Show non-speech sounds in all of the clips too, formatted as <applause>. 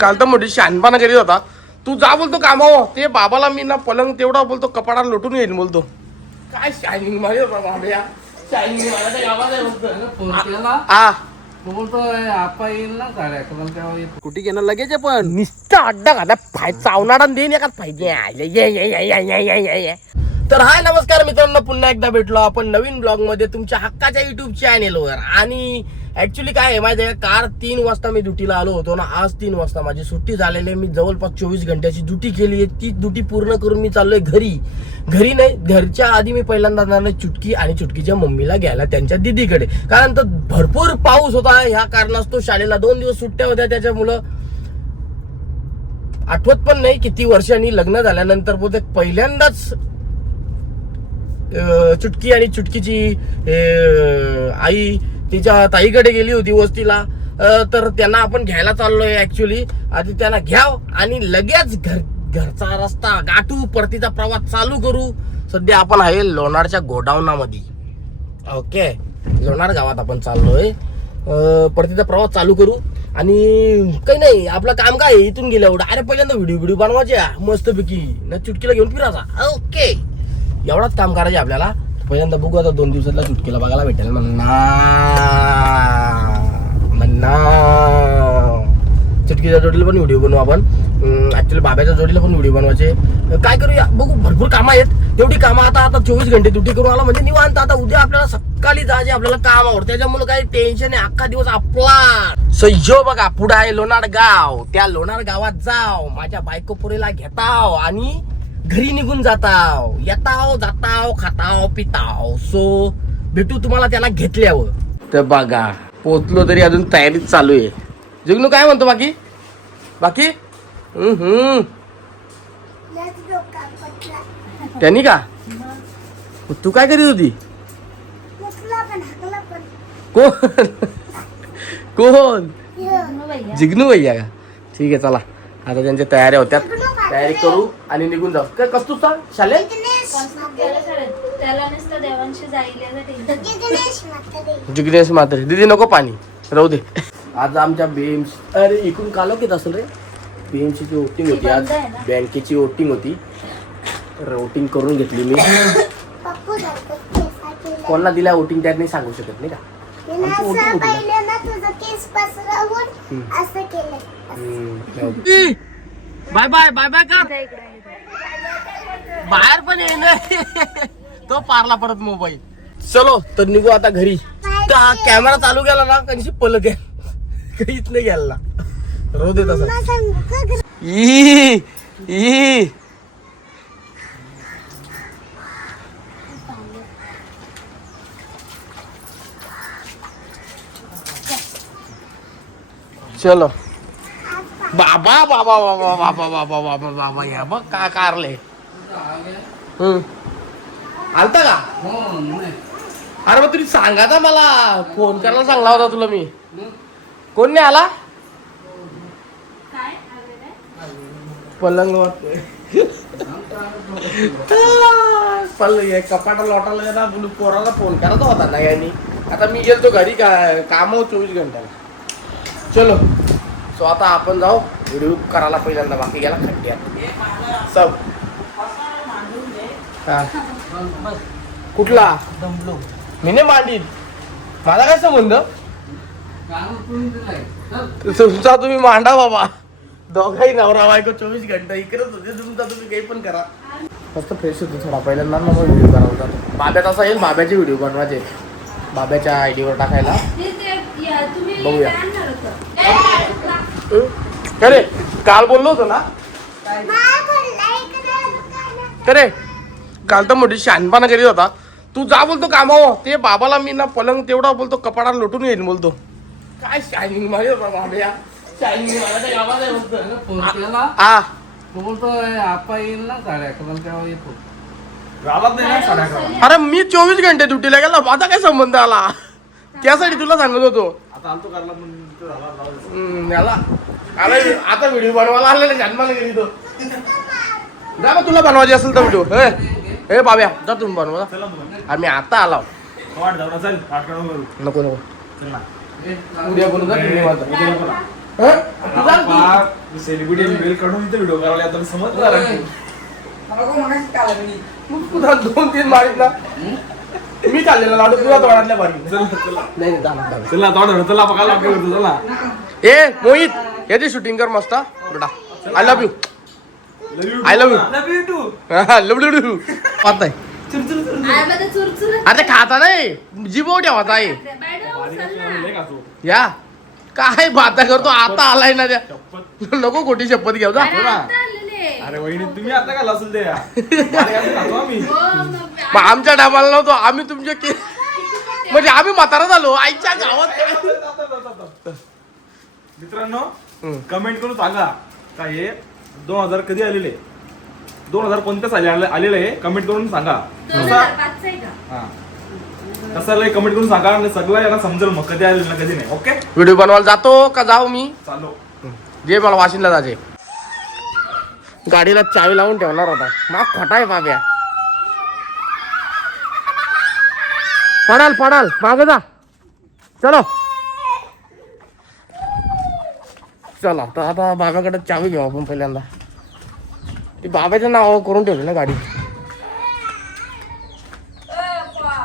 काल तर मोठी शहाणपणा करीत होता. तू जा बोलतो कामाव ते बाबाला मी ना पलंग तेवढा बोलतो कपाडा लोटून येईल बोलतो. काय शायनिंग मारे हा कुठे घेणार लगेच पण. निस्ता अड्डा घाला फाय चावणार देईन एकाच पाहिजे तर हाय नमस्कार मित्रांनो पुन्हा एकदा भेटलो आपण नवीन ब्लॉगमध्ये तुमच्या हक्काच्या युट्यूब चॅनेलवर आणि ऍक्च्युली काय आहे माझ्या कार तीन वाजता मी ड्युटीला आलो होतो ना आज तीन वाजता माझी सुट्टी झालेली आहे. मी जवळपास चोवीस घंट्याची ड्युटी केली आहे. ती ड्युटी पूर्ण करून मी चाललोय घरी. घरी नाही घरच्या आधी मी पहिल्यांदा जाणार चुटकी आणि चुटकीच्या मम्मीला घ्यायला त्यांच्या दिदीकडे. कारण तर भरपूर पाऊस होता ह्या कारणास्तव शाळेला दोन दिवस सुट्ट्या होत्या त्याच्यामुळं आठवत पण नाही किती वर्षांनी लग्न झाल्यानंतर बोलते पहिल्यांदाच चुटकी आणि चुटकीची आई तिच्या ताईकडे गेली होती वस्तीला. तर त्यांना आपण घ्यायला चाललोय ऍक्च्युली आधी त्यांना घ्याव आणि लगेच घर घरचा रस्ता गाठू परतीचा प्रवास चालू करू. सध्या आपण आहे लोणारच्या गोडाऊनामध्ये ओके? लोणार गावात आपण चाललोय. परतीचा प्रवास चालू करू. आणि काही नाही आपलं काम काय आहे? इथून एवढं अरे पहिल्यांदा व्हिडिओ व्हिडिओ बनवायचे. मस्तपैकी. ना चुटकीला घेऊन फिरायचा. ओके. एवढाच काम करायचे आपल्याला. पहिल्यांदा बघू आता दोन दिवसातला चुटकीला बघायला भेटेल. म्हणा म्हणा चुटकीच्या जोडीला पण व्हिडिओ बनवू आपण. ऍक्च्युली बाब्याच्या जोडीला पण व्हिडिओ बनवायचे. काय करूया? बघू भरपूर कामं आहेत. तेवढी कामं आता आता चोवीस घंटे ड्युटी करून आला म्हणजे निवांत. आता उद्या आपल्याला सकाळी जायचे आपल्याला कामावर त्याच्यामुळे काही टेन्शन आहे अख्खा दिवस आपला सह्यो बघा पुढे आहे लोणार गाव. त्या लोणार गावात जाव. माझ्या बायको पुरीला घेताव. आणि घरी निघून जाताव येताव जाताव खाताव पिताव. सो भेटू तुम्हाला त्याला घेतल्यावर. तर बघा पोचलो तरी अजून तयारीच चालू आहे. जुगनू काय म्हणतो बाकी? बाकी? हम्म, हम्म. त्यांनी का? तू काय करीत होती? कोण? कोण? जिग्नू भैया का? ठीक आहे चला. आता त्यांच्या तयाऱ्या होत्यात तयारी करू आणि निघून जाऊ. काय शालेय नुसतं देवांशी जाईल जिग्नेश मात्र दीदी नको पाणी. राहू दे. आज आमच्या बीएमसी अरे इकडून कालो किती असेल रे? BMC ची वोटिंग होती आज? बँकेची वोटिंग होती. वोटिंग करून घेतली मी. कोणाला दिल्या वोटिंग त्यात नाही सांगू शकत नाही का? ना. बाय बाय बाय बाय कर. बाहेर पण ये ना तो पारला परत मोबाईल चलो तर निघू आता घरी. तर हा कॅमेरा चालू केला ना कशी पलक आहे. काहीच नाही गेला. राहू दे तसं ई. चलो. बाबा बाबा बाबा बाबा बाबा बाबा बाबा या बघ काय कारले. आलता का? हो अरे मग तुम्ही सांगा ना मला. फोन करायला सांगला होता तुला मी. कोण नाही आला? पलंग पल हे कपाटा लोटाला बोलू पोराला फोन करायचा होता ना यांनी. आता मी गेलतो घरी का काम चोवीस घंट्याला. चलो. सो आता आपण जाऊ. व्हिडिओ करायला पहिल्यांदा बाकी गेला. खड्ड्यात सब. हा. कुठला? मी नाही मांडीत. माझा काय संबंध. तुमचा तुम्ही मांडा बाबा. दोघाही नवरा बायको चोवीस घंटा इकडेच होते. तुमचा तुम्ही काही पण करा. मस्त फ्रेश होतो थोडा. पहिल्यांदा मग व्हिडिओ करायला जातो. बाब्यात असा येईल बाब्याचे व्हिडिओ बनवायचे. बाब्याच्या आयडीवर टाकायला. तुम्ही बघूया. अरे काल बोललो होतो ना? अरे काल तर मोठी शहाणपणा करीत होता. तू जा बोलतो कामावर. ते बाबाला मी ना पलंग तेवढा बोलतो कपाडा लोटून येईन बोलतो. काय शायनिंग मारे बाबा शायनिंग बोलतोय आपा येईल ना साडे तेव्हा येतो. अरे मी चोवीस घंटे ड्युटीला गेला माझा काय संबंध आला? त्यासाठी तुला सांगत होतो. आता आलतो करायला पण तो झाला राहू दे. हम्म, याला. अरे आता व्हिडिओ बनवायला आलेला जन्माला गेली तो. जा मग तुला बनवायची असेल तर व्हिडिओ. हे हे बाब्या जा तुम्ही बनवा. चला मग आम्ही आता आलो. वाट जाऊ ना चल आठ करू नको नको. चल ना. उद्या बोलू जा. हं? सेलिब्रिटी वेल काढून इथे व्हिडिओ करायला आता समजलं? दोन तीन मारीत ना मी खाल्लेला लाडू तुझ्या तोडातल्या नाही. चला तोड चला ए मोहित याची शूटिंग कर मस्त बेटा I love you I love you love you too लवडू पाहत आहे. अरे खाता नाही. जिबो ठेवत आहे या. काय बाता करतो? आता आलाय ना त्या. नको खोटी शपथ घेऊ जा. अरे वहिनी तुम्ही आता का लसून द्या? आम्ही. मग आमच्या टायमाला नव्हतो आम्ही तुमच्या के म्हणजे आम्ही म्हातारा झालो आईच्या गावात मित्रांनो हम्म. कमेंट करून सांगा. का हे दोन हजार कधी आलेले? दोन हजार कोणत्या साली आले- आलेलं आहे कमेंट करून सांगा. कसा हा. कसं कमेंट करून सांगा आणि सगळं याला समजेल मग कधी आलेलं ना कधी नाही ओके व्हिडिओ बनवायला जातो का जाऊ मी? चालू. जे मला वाशिंदला जायचे गाडीला चावी लावून ठेवणार होता. मग खोटा आहे बाब्या. पडाल पडाल. माग जा. चलो. चला तर आता बाबाकडे चावी घेऊ आपण पहिल्यांदा. ती बाबाच्या नावावर करून ठेवली ना गाडी.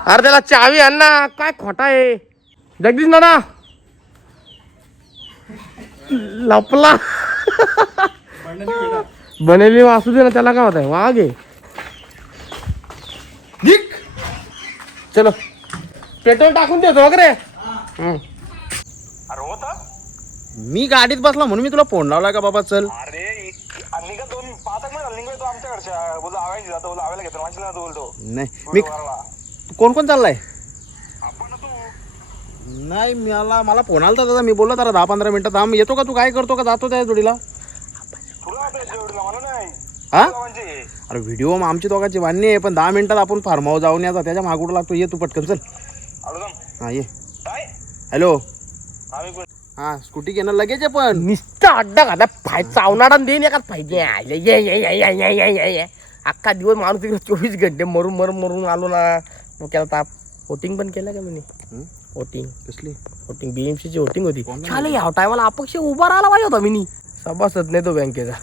अरे त्याला चावी आण ना. काय खोटा आहे. जगदीश नाना. लपला. बनेली वासू दे ना त्याला काय होत आहे वाघ आहे. चलो. पेट्रोल टाकून देतो वगैरे हम्म. मी गाडीत बसला म्हणून मी तुला फोन लावला का बाबा चल. अरे आणि का दोन पाच महिने झाले निघालो तो आमच्या घरच्या बोलतो आवायची जातो बोलतो आवायला घेतो माझी तो बोलतो. नाही मी. कोण कोण चाललाय? आपण तू. नाही मला मला फोन आला दादा मी बोललो जरा दहा पंधरा मिनिटं थांब. येतो का तू काय करतो का जातो त्या जोडीला? तुला आपल्या जेवढीला मला नाही. हा? तुला म्हणजे. अरे व्हिडिओ आमची दोघांची मान्य आहे पण दहा मिनिटात आपण फार्म हाऊस जाऊन याचा त्याच्या मागोड लागतो? ये तू पटकन चल. हा ये. काय? हॅलो हा स्कूटी घेणं लगेच आहे पण. नुसतं अड्डा घाला. फाय चावणारा देईन एकाच पाहिजे. ये ये ये ये ये ये ये ये ये अख्खा दिवस माणूस तिकडे चोवीस घंटे मरून मरून मरून आलो ना. डोक्याला ताप. वोटिंग पण केलं का मी हं? वोटिंग कसली? वोटिंग बीएमसी ची वोटिंग होती. चाले या टायमाला अपक्ष उभा राहिला पाहिजे होता मी सभासद नाही तो बँकेचा.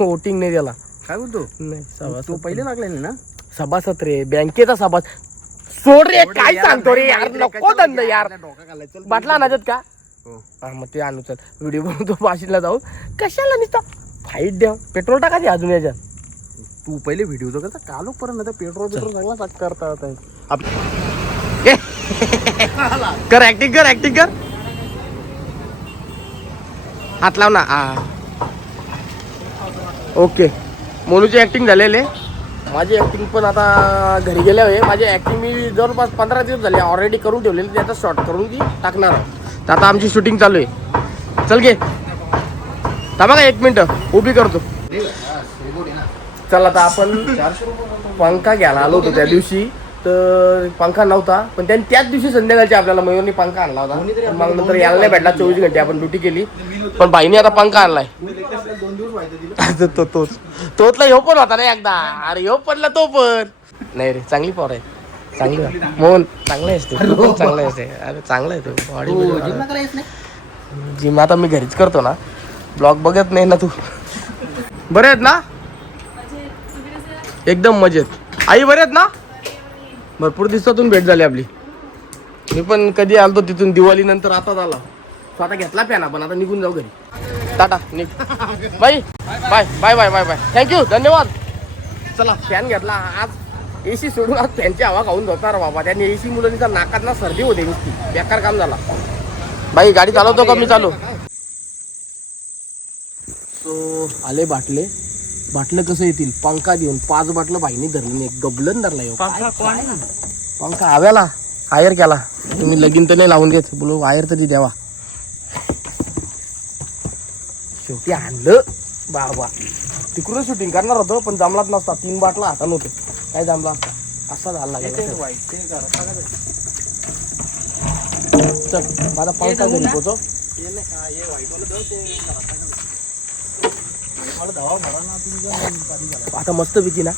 वोटिंग नाही त्याला. काय बोलतो? नाही तू सभासद पहिले लागलेले ना? सभासद रे. बँकेचा सभास सोड रे काय सांगतो रे यार नको धंद यार. बाटला आणायच्यात का? हो. हा मग ते आणू चल. व्हिडिओ बनवतो वाशीला जाऊ. कशाला नुसता फाईट द्या? पेट्रोल टाकायचे अजून याच्यात. तू पहिले व्हिडिओ तो करता कालो पर्यंत पेट्रोल पेट्रोल सगळा साठ करता आता. कर ऍक्टिंग कर ऍक्टिंग कर. हात लाव ना. ओके. मोनूची ऍक्टिंग झालेले माझी ॲक्टिंग पण आता घरी गेल्या आहे. माझी ॲक्टिंग मी जवळपास पंधरा दिवस झाले ऑलरेडी करून ठेवलेली. आता शॉर्ट करून ती टाकणार आहे. तर आता आमची शूटिंग चालू आहे. चल घे. थांबा का एक मिनटं. उभी करतो. चल आता आपण पंखा घ्यायला आलो होतो त्या दिवशी. तर पंखा नव्हता. पण त्यांनी त्याच दिवशी संध्याकाळची आपल्याला मयूरनी पंखा आणला होता. मग नंतर यायला नाही भेटला. चोवीस घंटे आपण ड्युटी केली. पण बाईने आता पंखा आणलाय. तो तो तोच तोतला ह्यो पण होता ना एकदा. अरे ह्यो पडला तो पण. नाही रे चांगली पॉवर आहे चांगली. मोहन चांगलं असते तू. पण चांगलं असते अरे चांगलं आहे तू. बॉडी जिम आता मी घरीच करतो ना. ब्लॉग बघत नाही ना तू. बरे आहेत ना? एकदम मजेत. आई बरे आहेत ना? भरपूर दिवसातून भेट झाली आपली. मी पण कधी आलतो तिथून दिवाळी नंतर आता आला. तो आता घेतला फॅन आपण आता निघून जाऊ घरी. टाटा निघ. Bye bye bye bye bye. Bye thank you धन्यवाद. चला फॅन घेतला. आज एसी सोडून आज फॅनची हवा खाऊन धोणार बाबा. त्याने एसी मुलांचा नाकात ना सर्दी होते नुसती. बेकार काम झाला. बाई गाडी चालवतो का मी चालू? सो आले बाटले. बाटलं कसं येतील? पंखा देऊन पाच बाटलं बाईने धरली नाही. गबलन धरला ह्यो. पंखा हव्याला. आयर केला. तुम्ही लगीन तर नाही लावून घेत. बोलो वायर तरी द्यावा. शेवटी आणलं. बाबा. तिकडून शूटिंग करणार होतो पण जमलाच नसता. तीन बाटला हाता. नव्हते काय जमला असता? असा झाला लागला चल माझा पंखा घरी. पोचव. आता मस्त पैकी ना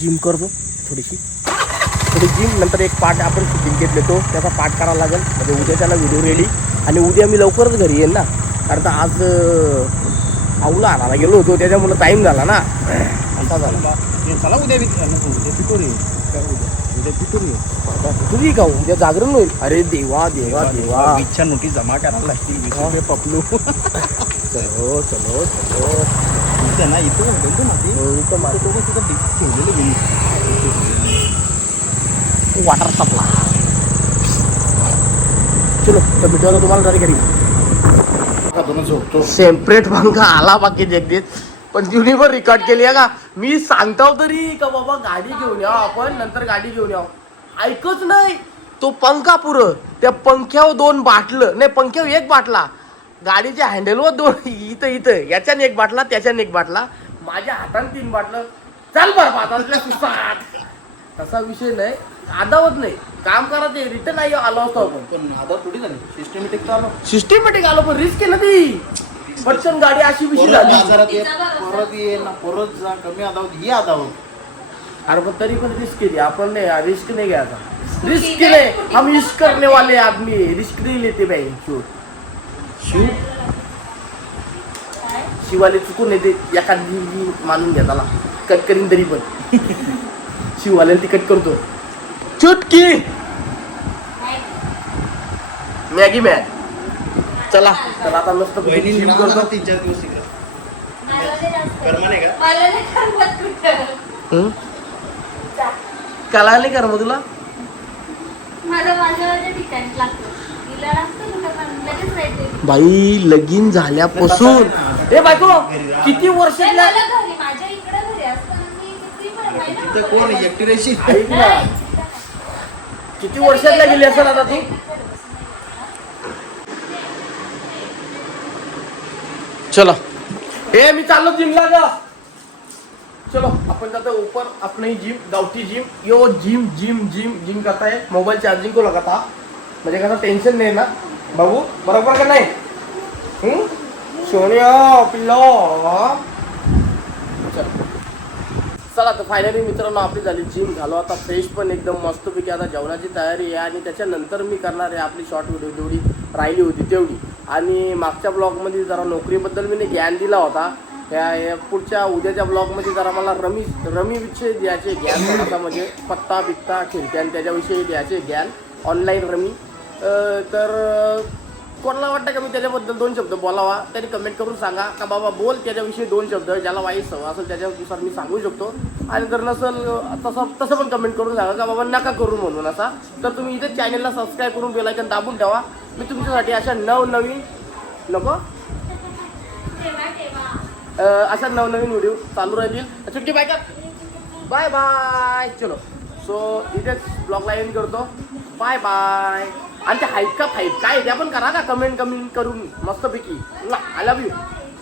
जिम करतो थोडीशी. थोडी जिम नंतर एक पार्ट आपण शूटिंग घेतले तो. त्याचा पार्ट करावा लागेल. म्हणजे उद्या त्याला व्हिडिओ रेडी आणि उद्या मी लवकरच घरी येईन ना. कारण तर आज आऊला आणायला गेलो होतो त्याच्यामुळं टाईम झाला ना. असा झाला. चला उद्या उद्या पिटोरी उद्या. पिटोरी तुझी का उद्या जागरण होईल. अरे देवा देवा देवा इच्छा नोटीस जमा करायला लागतील पपलू. चलो चलो चलो. त्यांना इथं होतं ना ते हो, इथं तिथं ठेवलेलं गेली वाटर सप्लाय चलो तर भेटूया तुम्हाला घरी? झोपतो. सेपरेट पंखा आला बाकी जगदीत. पण युनिवर रेकॉर्ड केली आहे का? मी सांगतो तरी का बाबा गाडी घेऊन या आपण नंतर गाडी घेऊन या ऐकच नाही. तो पंखा पुरं. त्या पंख्यावर दोन बाटलं. नाही पंख्यावर एक बाटला. गाडीच्या हँडलवर दोन. इथं इथं. याच्याने एक बाटला त्याच्याने एक बाटला. माझ्या हाताने तीन बाटलं. चल बरं हातातल्या तसा विषय नाही. आदावत नाही. काम करा ते. रिटर्न आई आलो असतो आपण. पण आता थोडी झाली. सिस्टमॅटिक चालू सिस्टमॅटिक आलो पण रिस्क ना ती. पटकन गाडी अशी विषय झाली. बाजारात ये परत ये ना परत जा. कमी आदावत. ये आदावत. अरे पण तरी पण रिस्क केली आपण नाही रिस्क नाही घ्यायचा. रिस्क नाही हम रिस्क करने वाले आदमी रिस्क नहीं लेते भाई शो शिव. शिवाले चुकून येते. एखादी मानून घ्या त्याला. कट करीन तरी पण. <laughs> शिववाल्याला ती कट करतो. चुटकी! मॅगी मॅग. चला चला आता मस्त जिम करतो. तीन चार दिवस. कर्मा नाही का? हं? कला नाही कर मग तुला? माझं माझ्या माझ्या ठिकाणी लागतं. तिला लागतं कुठं पण लगेच राईट देते. बाई लगीन झाल्यापासून. ए बायको किती वर्षातल्या कोण एकटी रेशी? ऐक ना. किती वर्षातल्या गेली असेल आता तू? चलो. ए, मी चाललो जिमला जा. चलो अपन जाते ऊपर अपनी जिम, गावठी gym. Yo, gym gym gym gym करता है मोबाईल चार्जिंग को लगाता म्हणजे कसं टेन्शन नाही ना? बाबू बरोबर का नाही? हं? सोनिया, पिल्लो चला तर फायनली मित्रांनो आपली झाली जिम झालो आता फ्रेश पण एकदम मस्तपैकी. आता जेवणाची तयारी आहे आणि त्याच्यानंतर मी करणार आहे आपली शॉर्ट व्हिडिओ जेवढी राहिली होती तेवढी. आणि मागच्या ब्लॉगमध्ये जरा नोकरीबद्दल मी ज्ञान दिला होता. या पुढच्या उद्याच्या ब्लॉगमध्ये जरा मला रमी रमीविषयी द्यायचे ज्ञान. थोडासा म्हणजे पत्ता बित्ता खिडक्या आणि त्याच्याविषयी द्यायचे ज्ञान. Online rummy. तर कोणाला वाटतं का मी त्याच्याबद्दल दोन शब्द बोलावा? त्यांनी कमेंट करून सांगा. का बाबा बोल त्याच्याविषयी दोन शब्द ज्याला वाईट सवय असेल त्याच्यानुसार मी सांगू शकतो. आणि जर नसेल तसं तसं पण कमेंट करून सांगा. का बाबा नका करू म्हणून असा. तर तुम्ही इथे चॅनलला सबस्क्राईब करून बेलायकन दाबून ठेवा. मी तुमच्यासाठी अशा नवनवीन नको? अशा नवनवीन व्हिडिओ चालू राहतील. सुट्टी बाय का बाय बाय चलो. सो इथेच ब्लॉगला एंड करतो. बाय बाय आणि ते हाईट का फाईट काय आहे ते करा का कमेंट कमेंट करून मस्तपैकी. I love you